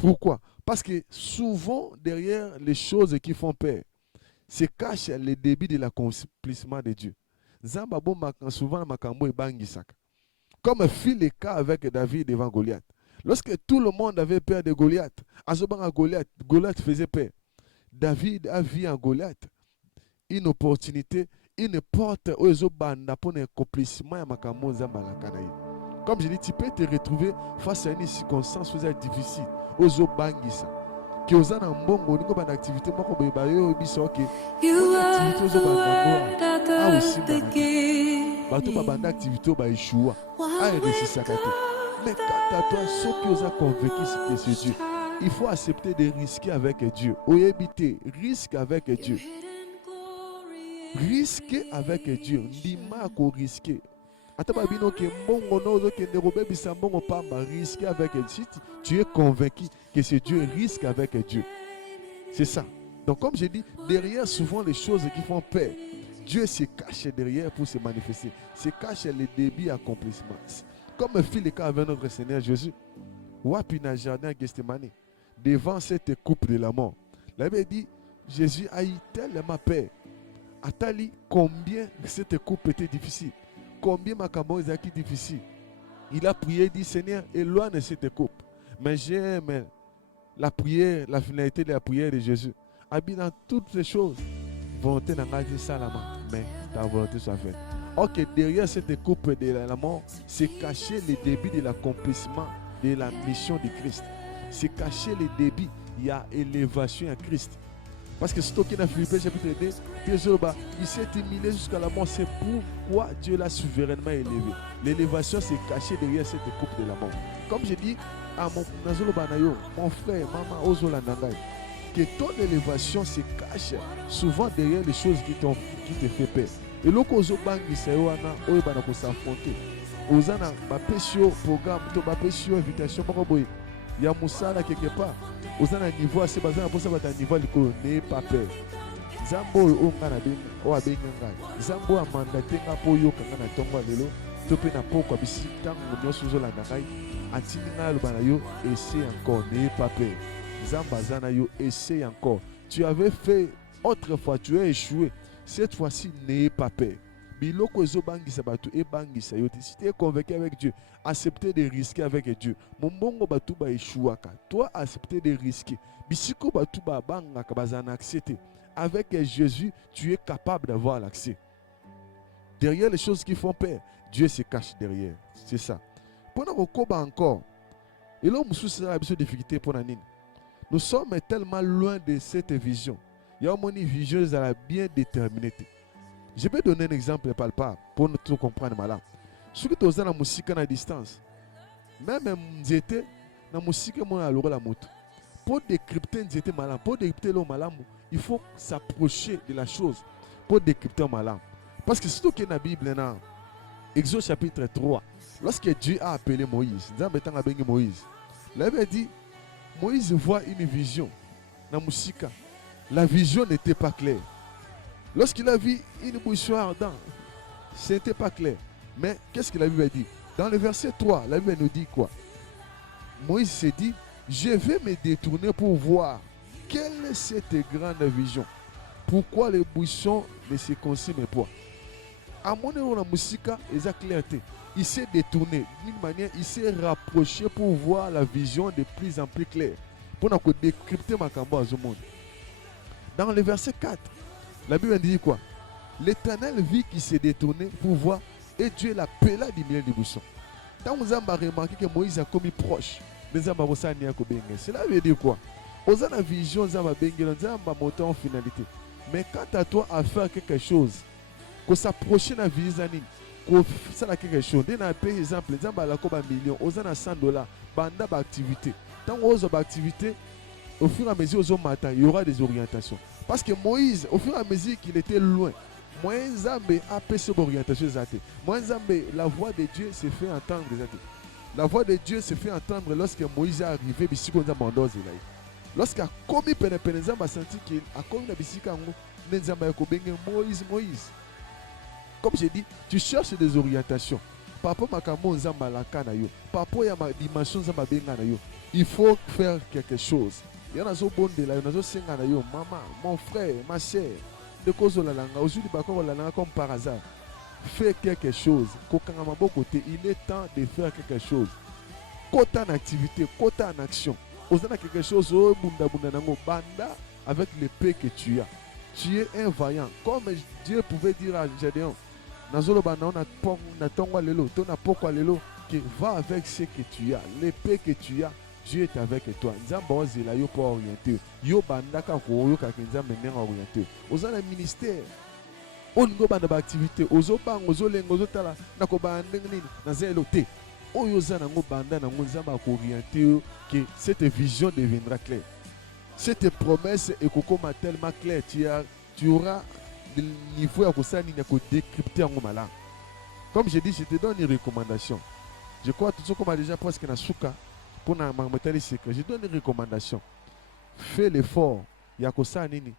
Pourquoi? Parce que souvent, derrière les choses qui font peur, se cache le début de l'accomplissement de Dieu. Zamba bon souvent makambo e bangisaka. Comme fut le cas avec David devant Goliath. Lorsque tout le monde avait peur de Goliath, Azobanga Goliath, Goliath faisait peur. David a vu en Goliath une opportunité, une porte où ils ont pour l'accomplissement de makambo Zamba la kanaï. Comme je dis, tu peux te retrouver face à une circonstance difficile. Ozo bangisa. Que aux en mbongo, ni ko activité moko boye ba yo biso ke. You Activité are ozo the bandango. word at Ah aussi the banaki. Bato ba beginning. banda activité ba échoua. Ah One réussi with sakate. Mais God, quant à toi, ceux qui osent convaincu que c'est Dieu, il faut accepter de risquer avec Dieu. Oyebite, risque avec your Dieu. hidden glory in Risquer avec Dieu. Ndima ko risquer. Atababino ke mbongo nozo ke nerobe bisambongo pamba risquer avec Dieu. Si tu es convaincu que c'est Dieu, risque avec Dieu. C'est ça. Donc comme je dis, derrière souvent les choses qui font peur, Dieu se cache derrière pour se manifester. Se cache les débuts accomplissements. Comme fit le cas avec notre Seigneur Jésus. Wapi na jardin Gethsemane, devant cette coupe de la mort. La Bible dit, Jésus a eu tellement peur. Atali, combien cette coupe était difficile. Combien makambo était difficile. Il a prié, dit Seigneur, éloigne cette coupe. Mais j'aime la prière, la finalité de la prière de Jésus. Habite dans toutes ces choses. Volonté n'a pas dit salama, mais ta volonté soit faite. Ok, derrière cette coupe de la mort, c'est caché le début de l'accomplissement de la mission de Christ. C'est caché le début, il y a élévation à Christ. Parce que c'est dans Philippiens chapitre 2, il s'est humilié jusqu'à la mort. C'est pourquoi Dieu l'a souverainement élevé. L'élévation s'est cachée derrière cette coupe de la mort. Comme je dis à mon frère, maman, Ozolandangai, que ton élévation se cache souvent derrière les choses qui te font peur. Et là, quand on va s'affronter, on a programme, on a invitation, il y a Moussala quelque part. On a un niveau assez basé pour ça, un niveau n'ayez pas peur. Zambo o ngana ben o abenga Zambo a mandaté nga po yo kanga na tongo lelo to pe na poko bisita ngonyo suzo la nakai antini nga lo bana yo essaie encore n'ayez pas peur. Zamba zana yo essaie encore. Tu avais fait autrefois, tu as échoué. Cette fois-ci n'ayez pas peur. Biloko ezo bangisa batu e bangisa yo. Si tu es convaincu avec Dieu, accepter de risquer avec Dieu. Mombongo batu ba échouaka. Toi accepter de risquer. Bisiko batu ba banga ka bazana accepter. Avec Jésus, tu es capable d'avoir l'accès. Derrière les choses qui font peur, Dieu se cache derrière. C'est ça. Pendant qu'on encore, et là, nous avons des difficultés pour la nine. Nous sommes tellement loin de cette vision. Il y a une vision bien déterminée. Je vais donner un exemple palpable pour nous tout comprendre malin. Ce que tu as dans la musique à distance, même si tu dans la musique, la moto. Pour décrypter un malin, pour décrypter le malin, il faut s'approcher de la chose pour décrypter le malin. Parce que surtout que dans la Bible, dans Exode chapitre 3, lorsque Dieu a appelé Moïse, Moïse, la Bible dit, Moïse voit une vision dans la musique. La vision n'était pas claire. Lorsqu'il a vu une bouche ardente, ce n'était pas clair. Mais qu'est-ce que la Bible dit? Dans le verset 3, la Bible nous dit quoi? Moïse s'est dit, je vais me détourner pour voir quelle est cette grande vision. Pourquoi les buissons ne se consument pas? À mon niveau, la musique est clarté. Il s'est détourné d'une manière, il s'est rapproché pour voir la vision de plus en plus claire. Pour nous décrypter ma cambo à ce monde. Dans le verset 4, la Bible dit quoi? L'Éternel vit qu'il s'est détourné pour voir et Dieu l'appela du milieu du buisson. Quand vous avez remarqué que Moïse a commis proche, cela veut dire quoi? Vous avez la vision, vous avez monté en finalité. Mais quant à toi à faire quelque chose, que s'approcher de la vision, que faire quelque chose, par exemple, vous avez un million, vous avez $100, banda d'activité. Tant que vous avez activité, au fur et à mesure il y aura des orientations. Parce que Moïse, au fur et à mesure qu'il était loin, a fait cette orientation. La voix de Dieu s'est fait entendre. La voix de Dieu s'est fait entendre lorsque Moïse est arrivé. Lorsqu'il a commis Pénézamba, a senti qu'il a commis la bisika Moïse, Moïse. Comme j'ai dit, tu cherches des orientations. Papa Makamo Nzamba Lakana yo. Papa ya ma dimension Nzamba Benga na yo. Il faut faire quelque chose. Il y en a zo bonde là, il y en a zo senga na yo, maman, mon frère, ma soeur, de cause la langa, aujourd'hui bako la langa comme par hasard. Fais quelque chose. Kokanga maboko te, il est temps de faire quelque chose. Kota en activité, kota en action. Osana quelque chose, oh bunda bunda nango banda avec l'épée que tu as. Tu es un vaillant. Comme Dieu pouvait dire à Gédéon, Nazolo bana na tongwa lelo, tona pokwa lelo, que va avec ce que tu as, l'épée que tu as. Dieu est avec toi. Nzamba ozela yo pour orienter. Yo bandaka ko yo ka nzamba menga orienter. Osana ministère. Oningo banda ba activité. Ozo bang ozo lengo ozo tala na ko banda nini na zelo te. Oyo za nango banda nango nzamba ko orienter que cette vision deviendra claire. Cette promesse est tellement claire. Tu auras le niveau à décrypter en malin. Comme je dis, je te donne une recommandation. Je crois que tout ce qu'on a déjà presque na souka pour na matériel secret. Je donne une recommandation. Fais l'effort. Yakosa nini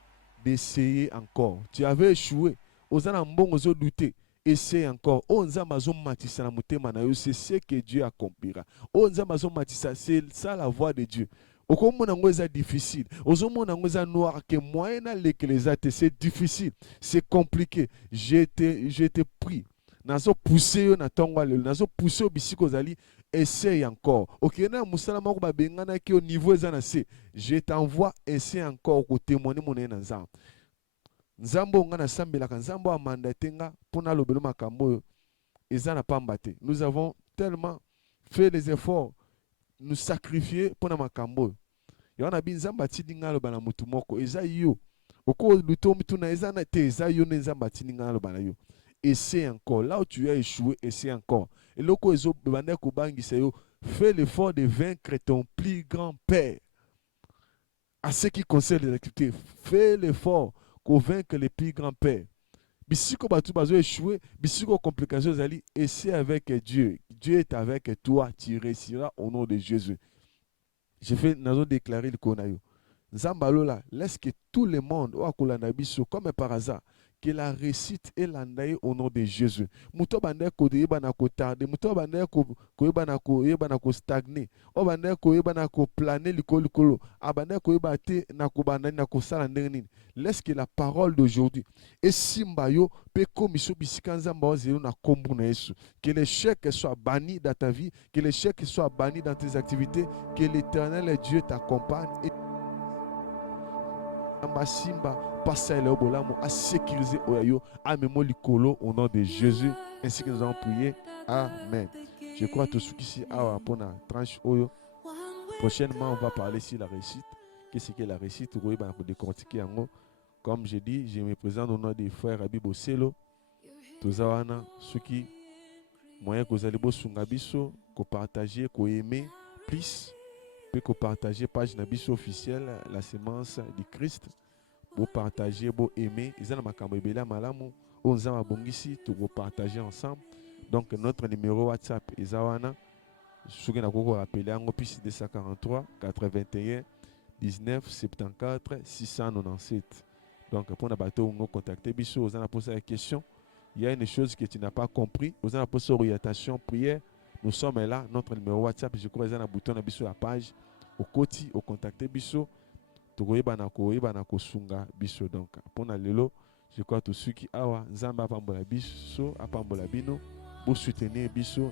d'essayer encore. Tu avais échoué. Ozana mbongo zo douter. Essaye encore. Oh nzamba zo matisa na mutema na yo, c'est ce que Dieu accomplira. Oh nzamba zo matisa, c'est ça la voix de Dieu. Okomona ngo eza difficile. Ozomona ngo eza noir que moyen na l'ecclésia c'est difficile. C'est compliqué. J'ai été pris. Nazo pousser yo na tongwa lelo. Nazo pousser bisiko zali. Essaye encore. Ok, na musala moko ba bengana ki au niveau eza na se. Je t'envoie essaye encore ko témoigner mon na nzambe. Nzambo nga na sambelaka nzambo amandate nga pona lobelo makambo yo eza na pamba te. Nous avons tellement fait les efforts, nous sacrifier pona makambo yo. Yana bi nzamba tindi nga loba na mutu moko eza yo. Oko luto mitu na eza na te eza yo ne nzamba tindi nga loba na yo. Essaie encore. Là où tu as échoué, essaie encore. Et là où ezo bande ko bangisa yo, fais l'effort de vaincre ton plus grand père. À ce qui concerne les activités, fais l'effort de vaincre les plus grands pères. Bisiko batu bazo échoué, bisiko complications zali, essaie avec Dieu. Dieu est avec toi, tu réussiras au nom de Jésus. Je fais nazo déclarer le konayo. Nzambalo là, laisse que tout le monde ou akolanda biso comme par hasard que la réussite est landaye au nom de Jésus. Muto bande ko yeba na ko tarder, muto bande ko yeba na ko stagner. O bande ko yeba na ko planer likolo, abande ko yeba te na ko banda na ko sala ndenge. Laisse que la parole d'aujourd'hui et simbayo pe komiso bisika nzamba ozelo na kombo na Yesu. Que l'échec soit banni dans ta vie, que l'échec soit banni dans tes activités, que l'Éternel Dieu t'accompagne et Simba passe à l'obolamo à sécuriser Oyayo à mémo likolo au nom de Jésus ainsi que nous avons prié. Amen. Je crois que tout ce qui ici a pour la tranche Oyo. Prochainement, on va parler sur la réussite. Qu'est-ce que la réussite? Oui, ben pour décortiquer en gros. Comme je dis, je me présente au nom des frères Abibo Selo. Tous ceux qui moyen que vous allez sungabiso, que partager, que aimer plus. Puis que partager page nabiso officielle la semence du Christ pour partager pour aimer ils ont makambo ebela malamu on zama bongisi to partager ensemble donc notre numéro WhatsApp ezawana soki na koko rappeler ngo plus 243 81 19 74 697 donc pour na bato on contacter biso aux ana poser la question il y a une chose que tu n'as pas compris aux ana poser orientation prière. Nous sommes là, notre numéro WhatsApp, je crois que un bouton sur la page. Au côté, au contacter biso, togoyeba na ko sunga biso donc. Pour na lelo, je crois tous ceux qui awa nzamba pambola biso, apambola bino, pour soutenir biso.